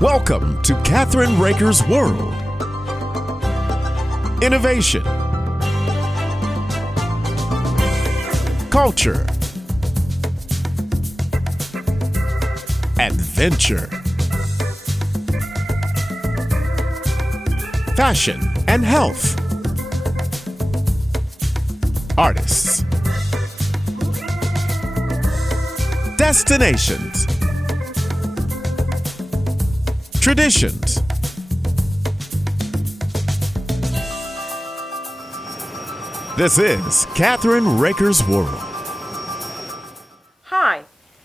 Welcome to Catherine Raker's World. Innovation, culture, adventure, fashion and health, artists, destinations, traditions. This is Catherine Raker's World. Hi,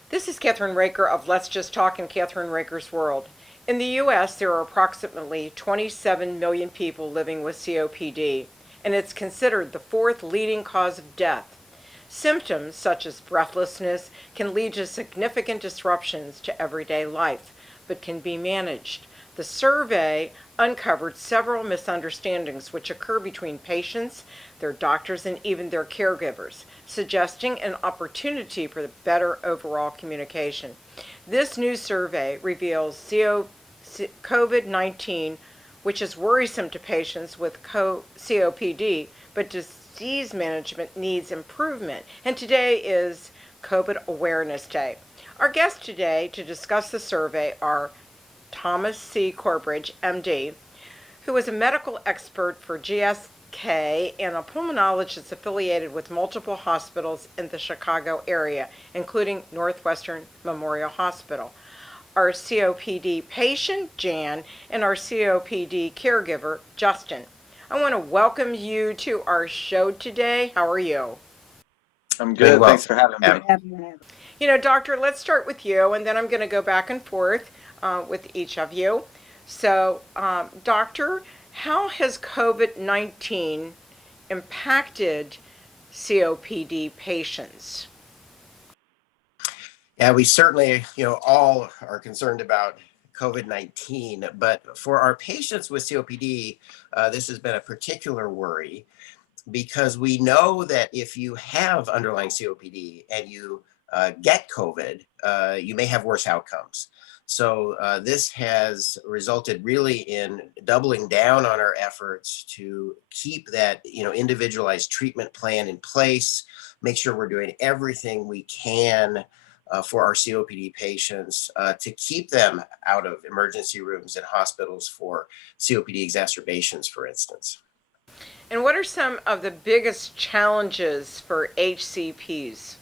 this is Catherine Raker of Let's Just Talk in Catherine Raker's World. In the U.S., there are approximately 27 million people living with COPD, and it's considered the fourth leading cause of death. Symptoms such as breathlessness can lead to significant disruptions to everyday life, but can be managed. The survey uncovered several misunderstandings which occur between patients, their doctors, and even their caregivers, suggesting an opportunity for better overall communication. This new survey reveals COVID-19, which is worrisome to patients with COPD, but disease management needs improvement. And today is COVID Awareness Day. Our guests today to discuss the survey are Thomas C. Corbridge, MD, who is a medical expert for GSK and a pulmonologist affiliated with multiple hospitals in the Chicago area, including Northwestern Memorial Hospital. Our COPD patient, Jan, and our COPD caregiver, Justin. I want to welcome you to our show today. How are you? I'm good. Well, Thanks for having me. You know, doctor, let's start with you, and then I'm going to go back and forth with each of you. So, doctor, how has COVID-19 impacted COPD patients? Yeah, we certainly, all are concerned about COVID-19, but for our patients with COPD, this has been a particular worry because we know that if you have underlying COPD and you get COVID, you may have worse outcomes. So this has resulted really in doubling down on our efforts to keep that, individualized treatment plan in place, make sure we're doing everything we can for our COPD patients to keep them out of emergency rooms and hospitals for COPD exacerbations, for instance. And what are some of the biggest challenges for HCPs?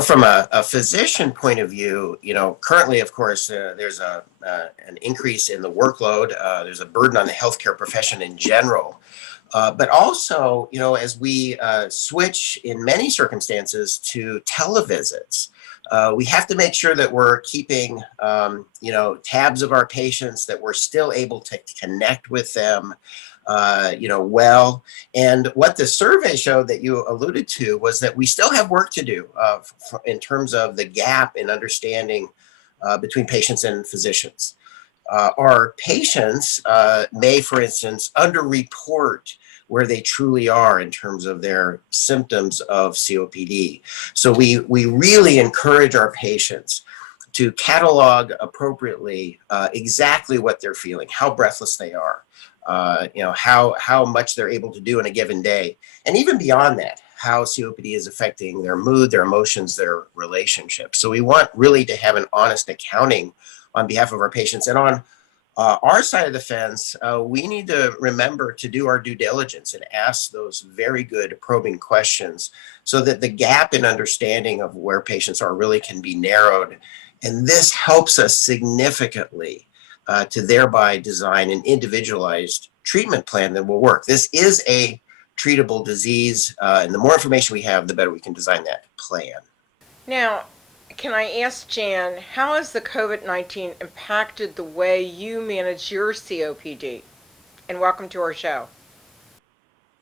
From a physician point of view, currently, of course, there's an increase in the workload. There's a burden on the healthcare profession in general. But also, as we switch in many circumstances to televisits, we have to make sure that we're keeping, tabs of our patients, that we're still able to connect with them, well. And what the survey showed that you alluded to was that we still have work to do in terms of the gap in understanding between patients and physicians. Our patients may, for instance, underreport where they truly are in terms of their symptoms of COPD. So we really encourage our patients to catalog appropriately exactly what they're feeling, how breathless they are, how much they're able to do in a given day, and even beyond that, how COPD is affecting their mood, their emotions, their relationships. So we want really to have an honest accounting on behalf of our patients. And on our side of the fence, we need to remember to do our due diligence and ask those very good probing questions so that the gap in understanding of where patients are really can be narrowed. And this helps us significantly to thereby design an individualized treatment plan that will work. This is a treatable disease, and the more information we have, the better we can design that plan. Now, can I ask Jan, how has the COVID-19 impacted the way you manage your COPD? And welcome to our show.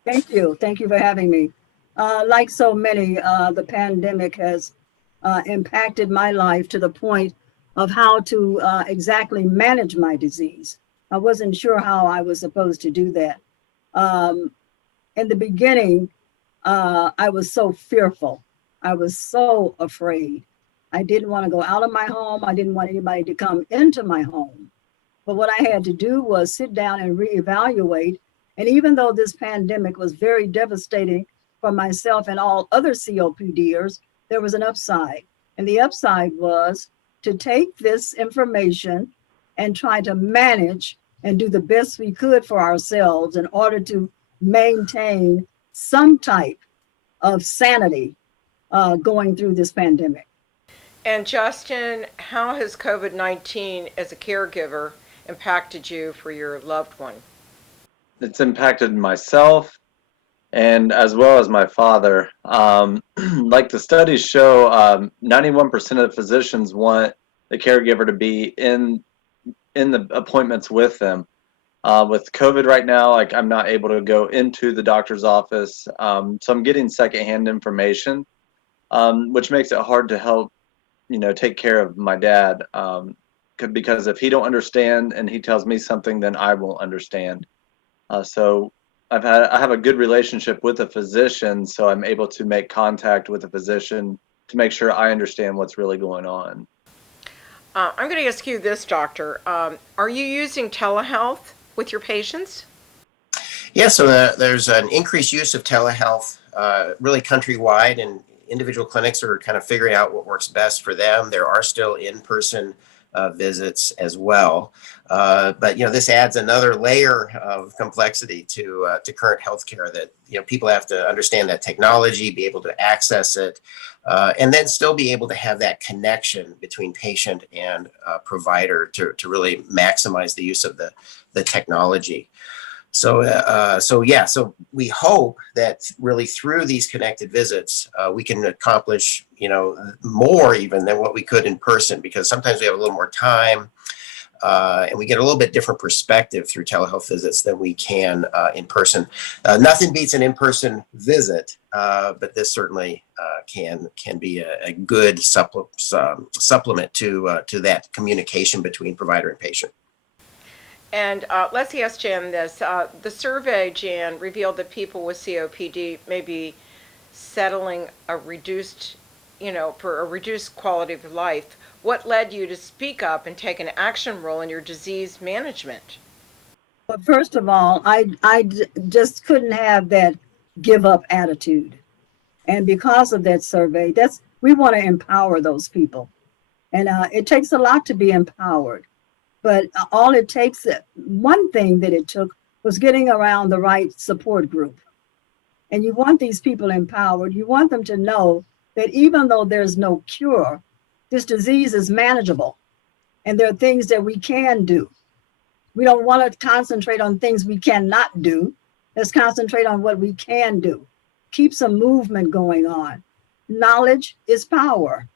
Thank you. Thank you for having me. Like so many, the pandemic has impacted my life to the point of how to exactly manage my disease. I wasn't sure how I was supposed to do that. In the beginning, I was so fearful. I was so afraid. I didn't want to go out of my home. I didn't want anybody to come into my home. But what I had to do was sit down and reevaluate. And even though this pandemic was very devastating for myself and all other COPDers, there was an upside. And the upside was to take this information and try to manage and do the best we could for ourselves in order to maintain some type of sanity going through this pandemic. And Justin, how has COVID-19 as a caregiver impacted you for your loved one? It's impacted myself and as well as my father. Like the studies show, 91% of the physicians want the caregiver to be in the appointments with them. With COVID right now, like I'm not able to go into the doctor's office, so I'm getting secondhand information, which makes it hard to help, take care of my dad. Because if he don't understand and he tells me something, then I won't understand. So I have a good relationship with a physician, so I'm able to make contact with a physician to make sure I understand what's really going on. I'm going to ask you this, doctor. Are you using telehealth with your patients? Yeah, so there's an increased use of telehealth really countrywide, and individual clinics are kind of figuring out what works best for them. There are still in-person visits as well. But this adds another layer of complexity to current healthcare that people have to understand that technology, be able to access it, and then still be able to have that connection between patient and provider to really maximize the use of the technology. So we hope that really through these connected visits, we can accomplish, more even than what we could in person, because sometimes we have a little more time and we get a little bit different perspective through telehealth visits than we can in person. Nothing beats an in-person visit, but this certainly can be a good supplement to that communication between provider and patient. And let's ask Jan this. The survey, Jan, revealed that people with COPD may be settling a reduced, for a reduced quality of life. What led you to speak up and take an action role in your disease management? Well, first of all, I just couldn't have that give up attitude. And because of that survey, we want to empower those people. And it takes a lot to be empowered. But all it takes, one thing that it took was getting around the right support group. And you want these people empowered. You want them to know that even though there's no cure, this disease is manageable. And there are things that we can do. We don't want to concentrate on things we cannot do. Let's concentrate on what we can do. Keep some movement going on. Knowledge is power.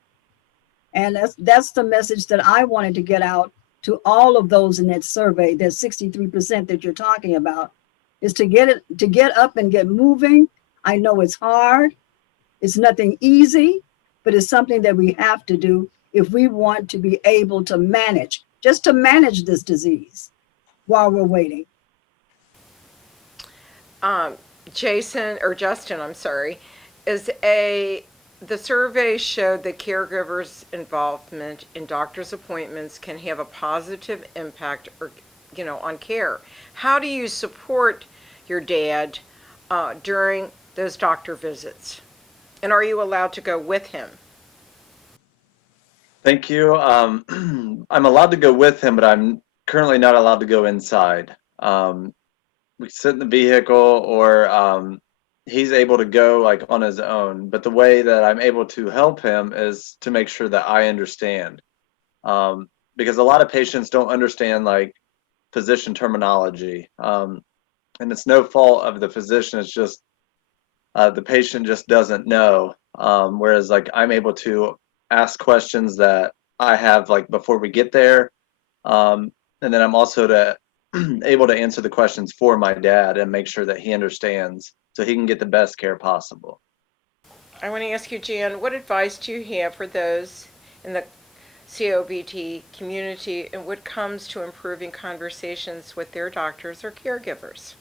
And that's the message that I wanted to get out to all of those in that survey, that 63% that you're talking about, is to get up and get moving. I know it's hard. It's nothing easy, but it's something that we have to do if we want to be able to manage this disease while we're waiting. Justin, I'm sorry, the survey showed that caregivers' involvement in doctor's appointments can have a positive impact on care. How do you support your dad during those doctor visits? And are you allowed to go with him? Thank you. I'm allowed to go with him, but I'm currently not allowed to go inside. We sit in the vehicle, or he's able to go like on his own. But the way that I'm able to help him is to make sure that I understand, because a lot of patients don't understand like physician terminology, and it's no fault of the physician. It's just the patient just doesn't know. Whereas like I'm able to ask questions that I have like before we get there, and then I'm also able to answer the questions for my dad and make sure that he understands, so he can get the best care possible. I want to ask you, Jan, what advice do you have for those in the COPD community and what comes to improving conversations with their doctors or caregivers?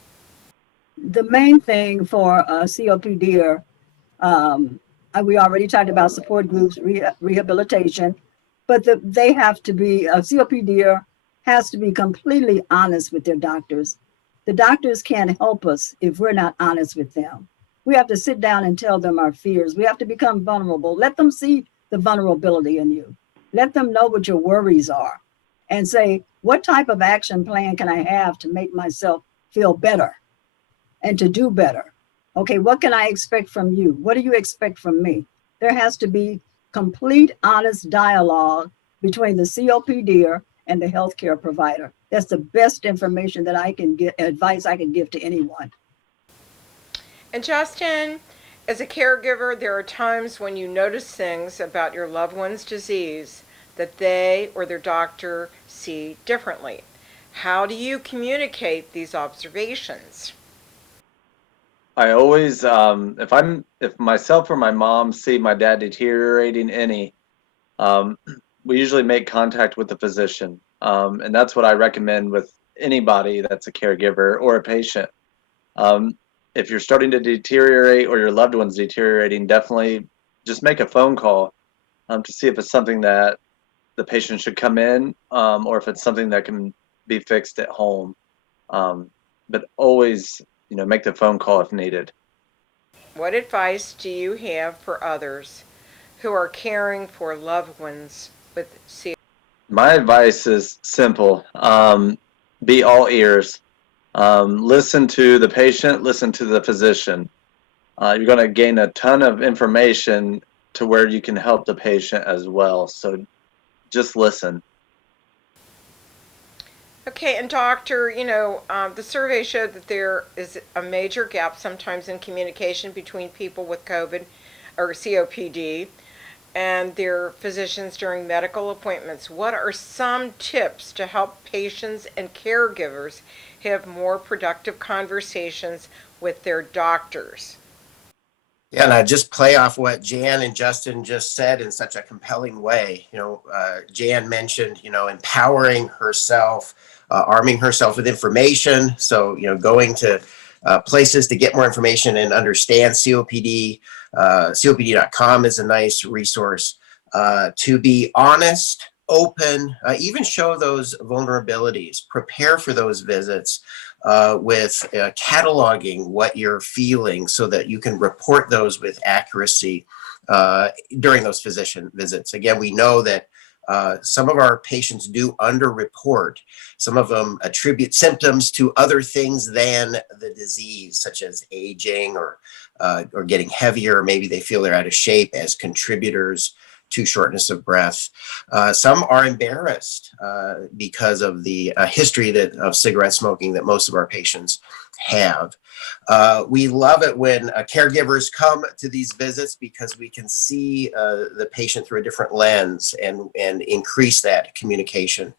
The main thing for a COPD, we already talked about support groups, rehabilitation, but they have to be a COPD has to be completely honest with their doctors. The doctors can't help us if we're not honest with them. We have to sit down and tell them our fears. We have to become vulnerable. Let them see the vulnerability in you. Let them know what your worries are and say, what type of action plan can I have to make myself feel better and to do better? Okay, what can I expect from you? What do you expect from me? There has to be complete, honest dialogue between the COPD and the healthcare provider. That's the best information that I can get, advice I can give to anyone. And Justin, as a caregiver, there are times when you notice things about your loved one's disease that they or their doctor see differently. How do you communicate these observations? I always, if myself or my mom see my dad deteriorating any, we usually make contact with the physician. And that's what I recommend with anybody that's a caregiver or a patient. If you're starting to deteriorate or your loved one's deteriorating, definitely just make a phone call to see if it's something that the patient should come in, or if it's something that can be fixed at home. But always, make the phone call if needed. What advice do you have for others who are caring for loved ones with COPD? My advice is simple. Be all ears. Listen to the patient, listen to the physician. You're going to gain a ton of information to where you can help the patient as well. So just listen. Okay, and doctor, the survey showed that there is a major gap sometimes in communication between people with COVID or COPD and their physicians during medical appointments. What are some tips to help patients and caregivers have more productive conversations with their doctors? Yeah, and I just play off what Jan and Justin just said in such a compelling way. Jan mentioned, empowering herself, arming herself with information. So, going to places to get more information and understand COPD. COPD.com is a nice resource to be honest, open, even show those vulnerabilities, prepare for those visits with cataloging what you're feeling so that you can report those with accuracy during those physician visits. Again, we know that some of our patients do underreport. Some of them attribute symptoms to other things than the disease, such as aging or getting heavier. Maybe they feel they're out of shape as contributors to shortness of breath. Some are embarrassed because of the history of cigarette smoking that most of our patients have. We love it when caregivers come to these visits because we can see the patient through a different lens and increase that communication.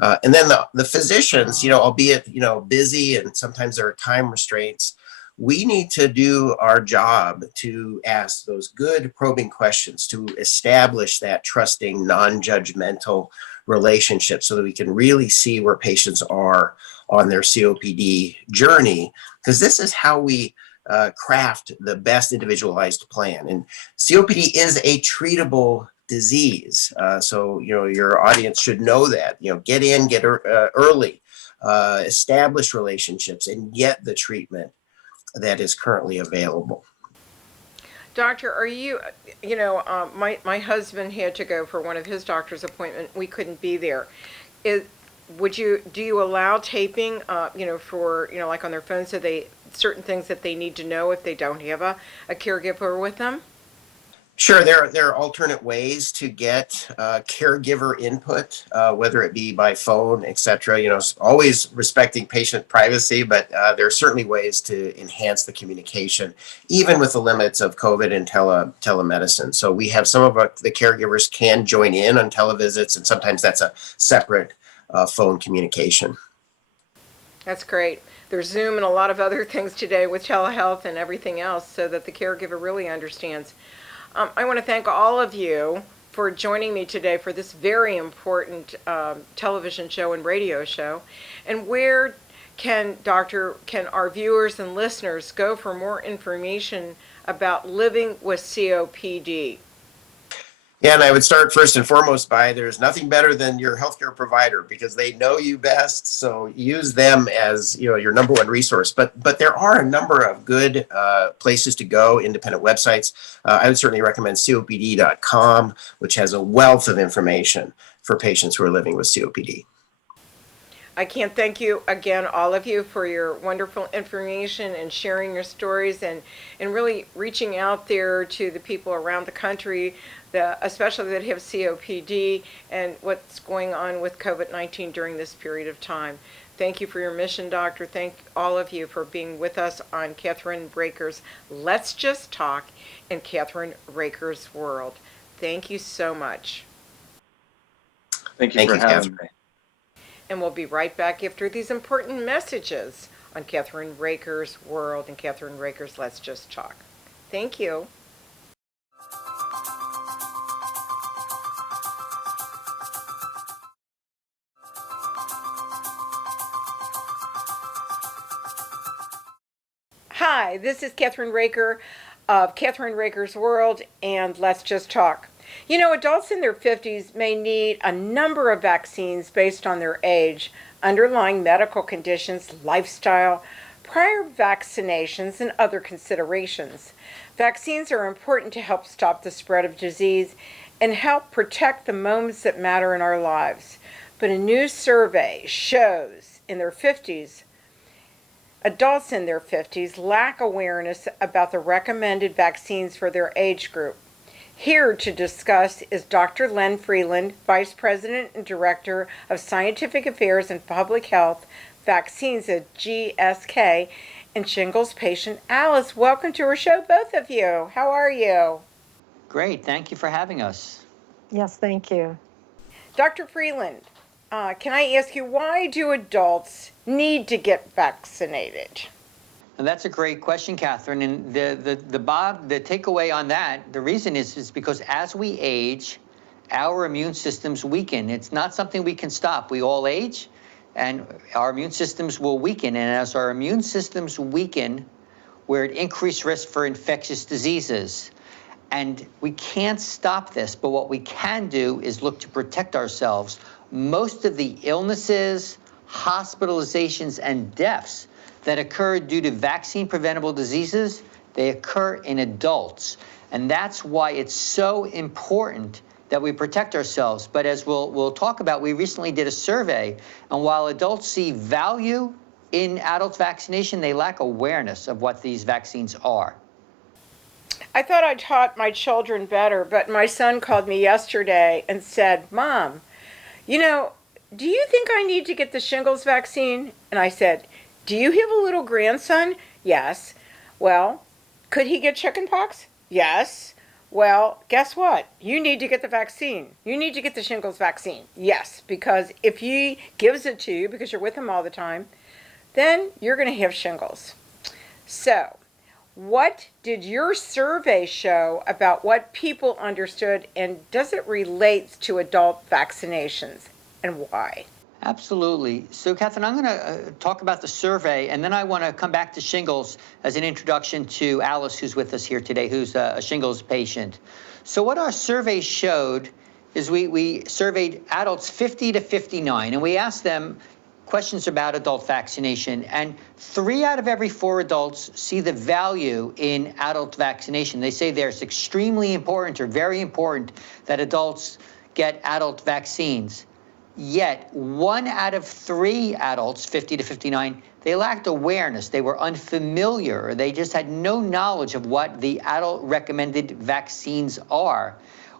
And then the physicians, albeit, busy and sometimes there are time restraints, we need to do our job to ask those good probing questions to establish that trusting, non-judgmental relationship so that we can really see where patients are on their COPD journey, because this is how we craft the best individualized plan. And COPD is a treatable disease. So, your audience should know that, get in, get early, establish relationships and get the treatment that is currently available. Doctor, are you, my husband had to go for one of his doctor's appointment. We couldn't be there. Do you allow taping, for, like on their phone, so certain things that they need to know if they don't have a caregiver with them? Sure, there are alternate ways to get caregiver input, whether it be by phone, et cetera. Always respecting patient privacy, but there are certainly ways to enhance the communication, even with the limits of COVID and telemedicine. So we have some of the caregivers can join in on televisits, and sometimes that's a separate phone communication. That's great. There's Zoom and a lot of other things today with telehealth and everything else, so that the caregiver really understands. I want to thank all of you for joining me today for this very important television show and radio show. And where can our viewers and listeners go for more information about living with COPD? Yeah, and I would start first and foremost by there's nothing better than your healthcare provider because they know you best. So use them as your number one resource. But there are a number of good places to go, independent websites. I would certainly recommend COPD.com, which has a wealth of information for patients who are living with COPD. I can't thank you again, all of you, for your wonderful information and sharing your stories and really reaching out there to the people around the country, especially that have COPD and what's going on with COVID-19 during this period of time. Thank you for your mission, Doctor. Thank all of you for being with us on Catherine Raker's Let's Just Talk in Catherine Raker's World. Thank you so much. Thank you for having me. And we'll be right back after these important messages on Catherine Raker's World and Catherine Raker's Let's Just Talk. Thank you. Hi, this is Catherine Raker of Catherine Raker's World and Let's Just Talk. You know, adults in their 50s may need a number of vaccines based on their age, underlying medical conditions, lifestyle, prior vaccinations, and other considerations. Vaccines are important to help stop the spread of disease and help protect the moments that matter in our lives. But a new survey shows adults in their 50s lack awareness about the recommended vaccines for their age group. Here to discuss is Dr. Len Friedland, Vice President and Director of Scientific Affairs and Public Health Vaccines at GSK, and shingles patient Alice. Welcome to our show, both of you. How are you? Great. Thank you for having us. Yes, thank you. Dr. Friedland, can I ask you, why do adults need to get vaccinated? And that's a great question, Catherine. And the takeaway on that, the reason is because as we age, our immune systems weaken. It's not something we can stop. We all age, and our immune systems will weaken. And as our immune systems weaken, we're at increased risk for infectious diseases. And we can't stop this, but what we can do is look to protect ourselves. Most of the illnesses, hospitalizations, and deaths that occur due to vaccine-preventable diseases, they occur in adults. And that's why it's so important that we protect ourselves. But as we'll talk about, we recently did a survey, and while adults see value in adult vaccination, they lack awareness of what these vaccines are. I thought I taught my children better, but my son called me yesterday and said, Mom, do you think I need to get the shingles vaccine? And I said, do you have a little grandson? Yes. Well, could he get chickenpox? Yes. Well, guess what? You need to get the vaccine. You need to get the shingles vaccine. Yes, because if he gives it to you because you're with him all the time, then you're going to have shingles. So, what did your survey show about what people understood, and does it relate to adult vaccinations, and why? Absolutely. So, Catherine, I'm going to talk about the survey, and then I want to come back to shingles as an introduction to Alice, who's with us here today, who's a shingles patient. So what our survey showed is we surveyed adults 50 to 59, and we asked them questions about adult vaccination, and 3 out of every 4 adults see the value in adult vaccination. They say there's extremely important or very important that adults get adult vaccines. Yet 1 out of 3 adults, 50 to 59, they lacked awareness. They were unfamiliar. They just had no knowledge of what the adult recommended vaccines are.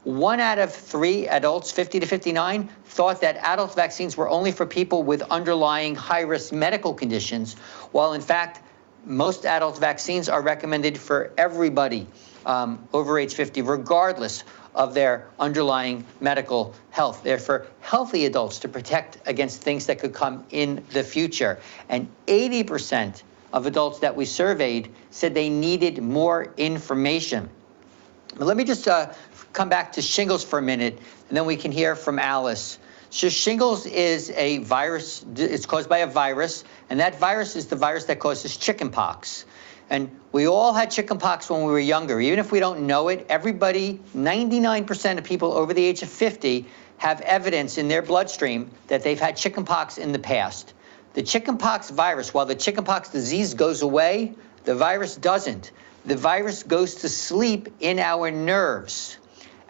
1 out of 3 adults, 50 to 59, thought that adult vaccines were only for people with underlying high-risk medical conditions, while in fact, most adult vaccines are recommended for everybody over age 50, regardless of their underlying medical health. They're for healthy adults to protect against things that could come in the future. And 80% of adults that we surveyed said they needed more information. But let me just come back to shingles for a minute, and then we can hear from Alice. So shingles is a virus. It's caused by a virus, and that virus is the virus that causes chickenpox. And we all had chickenpox when we were younger. Even if we don't know it, everybody, 99% of people over the age of 50 have evidence in their bloodstream that they've had chickenpox in the past. The chickenpox virus, while the chickenpox disease goes away, the virus doesn't. The virus goes to sleep in our nerves,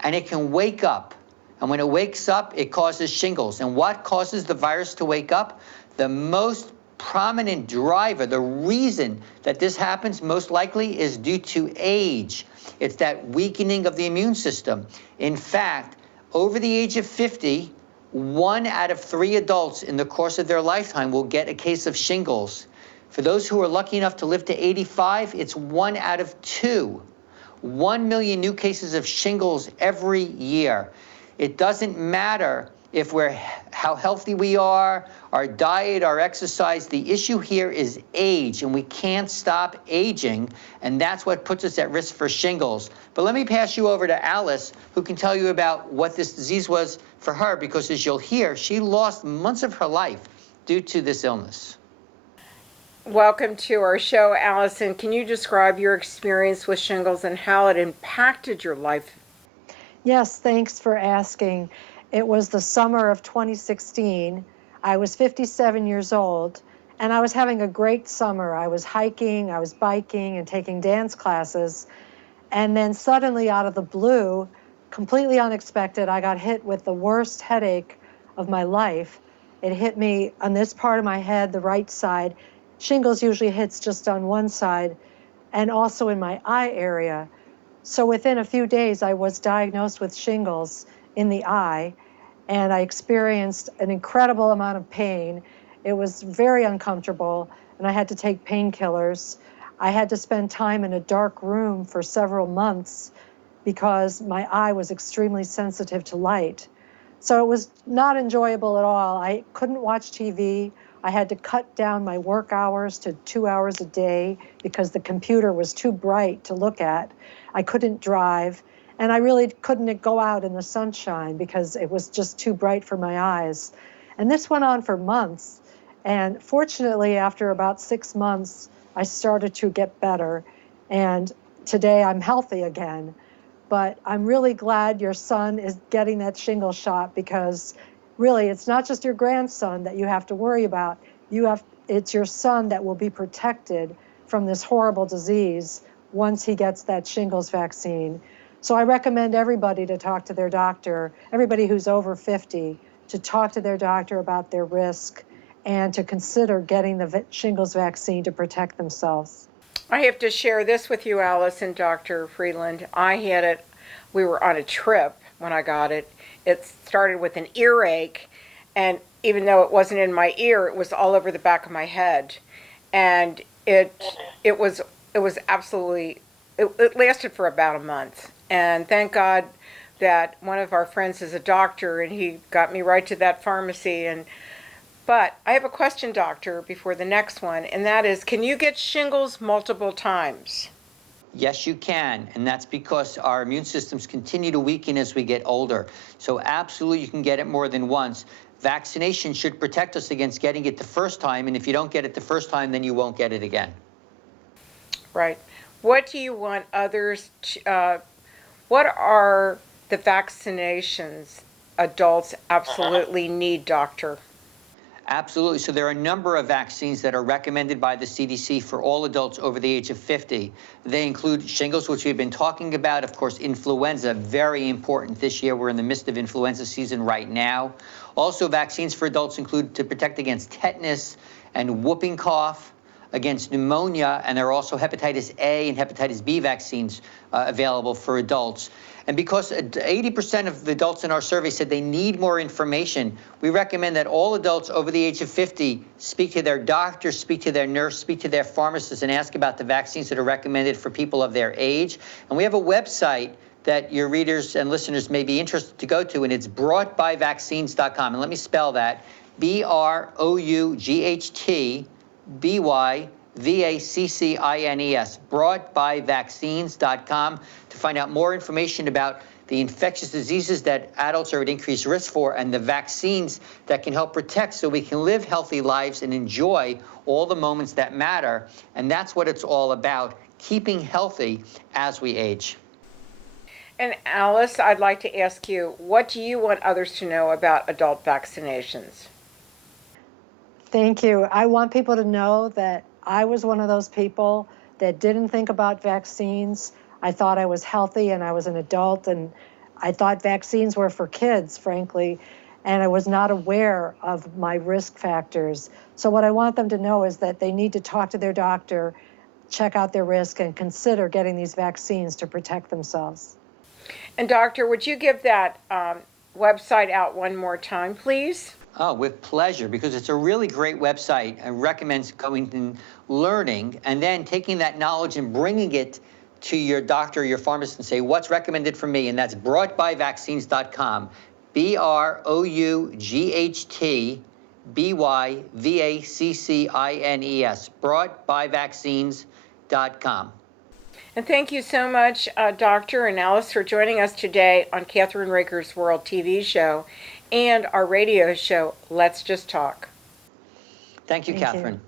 and it can wake up. And when it wakes up, it causes shingles. And what causes the virus to wake up? The most prominent driver, the reason that this happens most likely is due to age. It's that weakening of the immune system. In fact, over the age of 50, 1 out of 3 adults in the course of their lifetime will get a case of shingles. For those who are lucky enough to live to 85, it's 1 out of 2. 1 million new cases of shingles every year. It doesn't matter if how healthy we are, our diet, our exercise. The issue here is age, and we can't stop aging, and that's what puts us at risk for shingles. But let me pass you over to Alice, who can tell you about what this disease was for her, because as you'll hear, she lost months of her life due to this illness. Welcome to our show, Allison. Can you describe your experience with shingles and how it impacted your life? Yes, thanks for asking. It was the summer of 2016. I was 57 years old, and I was having a great summer. I was hiking, I was biking, and taking dance classes. And then suddenly, out of the blue, completely unexpected, I got hit with the worst headache of my life. It hit me on this part of my head, the right side. Shingles usually hits just on one side, and also in my eye area. So within a few days, I was diagnosed with shingles in the eye, and I experienced an incredible amount of pain. It was very uncomfortable, and I had to take painkillers. I had to spend time in a dark room for several months because my eye was extremely sensitive to light. So it was not enjoyable at all. I couldn't watch TV. I had to cut down my work hours to 2 hours a day because the computer was too bright to look at. I couldn't drive, and I really couldn't go out in the sunshine because it was just too bright for my eyes. And this went on for months. And fortunately, after about 6 months, I started to get better. And today I'm healthy again. But I'm really glad your son is getting that shingle shot, because really it's not just your grandson that you have to worry about. It's your son that will be protected from this horrible disease once he gets that shingles vaccine. So I recommend everybody to talk to their doctor, everybody who's over 50, to talk to their doctor about their risk and to consider getting the shingles vaccine to protect themselves. I have to share this with you, Alice and Dr. Friedland. I had it, we were on a trip when I got it. It started with an earache, and even though it wasn't in my ear, it was all over the back of my head. And it was absolutely, it lasted for about a month. And thank God that one of our friends is a doctor, and he got me right to that pharmacy. But I have a question, doctor, before the next one, and that is, can you get shingles multiple times? Yes, you can, and that's because our immune systems continue to weaken as we get older. So absolutely, you can get it more than once. Vaccination should protect us against getting it the first time, and if you don't get it the first time, then you won't get it again. Right. What do you want others to, what are the vaccinations adults absolutely need, doctor? Absolutely. So there are a number of vaccines that are recommended by the CDC for all adults over the age of 50. They include shingles, which we've been talking about. Of course, influenza, very important this year. We're in the midst of influenza season right now. Also, vaccines for adults include to protect against tetanus and whooping cough, against pneumonia, and there are also hepatitis A and hepatitis B vaccines available for adults. And because 80% of the adults in our survey said they need more information, we recommend that all adults over the age of 50 speak to their doctor, speak to their nurse, speak to their pharmacist, and ask about the vaccines that are recommended for people of their age. And we have a website that your readers and listeners may be interested to go to, and it's broughtbyvaccines.com. And let me spell that, BROUGHTBYVACCINES, broughtbyvaccines.com, to find out more information about the infectious diseases that adults are at increased risk for, and the vaccines that can help protect so we can live healthy lives and enjoy all the moments that matter. And that's what it's all about, keeping healthy as we age. And Alice, I'd like to ask you, what do you want others to know about adult vaccinations? Thank you. I want people to know that I was one of those people that didn't think about vaccines. I thought I was healthy and I was an adult, and I thought vaccines were for kids, frankly, and I was not aware of my risk factors. So what I want them to know is that they need to talk to their doctor, check out their risk, and consider getting these vaccines to protect themselves. And doctor, would you give that website out one more time, please? Oh, with pleasure, because it's a really great website. I recommend going and learning and then taking that knowledge and bringing it to your doctor or your pharmacist and say, what's recommended for me? And that's broughtbyvaccines.com. BROUGHTBYVACCINES. Broughtbyvaccines.com. And thank you so much, Doctor and Alice, for joining us today on Catherine Raker's World TV show and our radio show, Let's Just Talk. Thank you, Thank you. Catherine.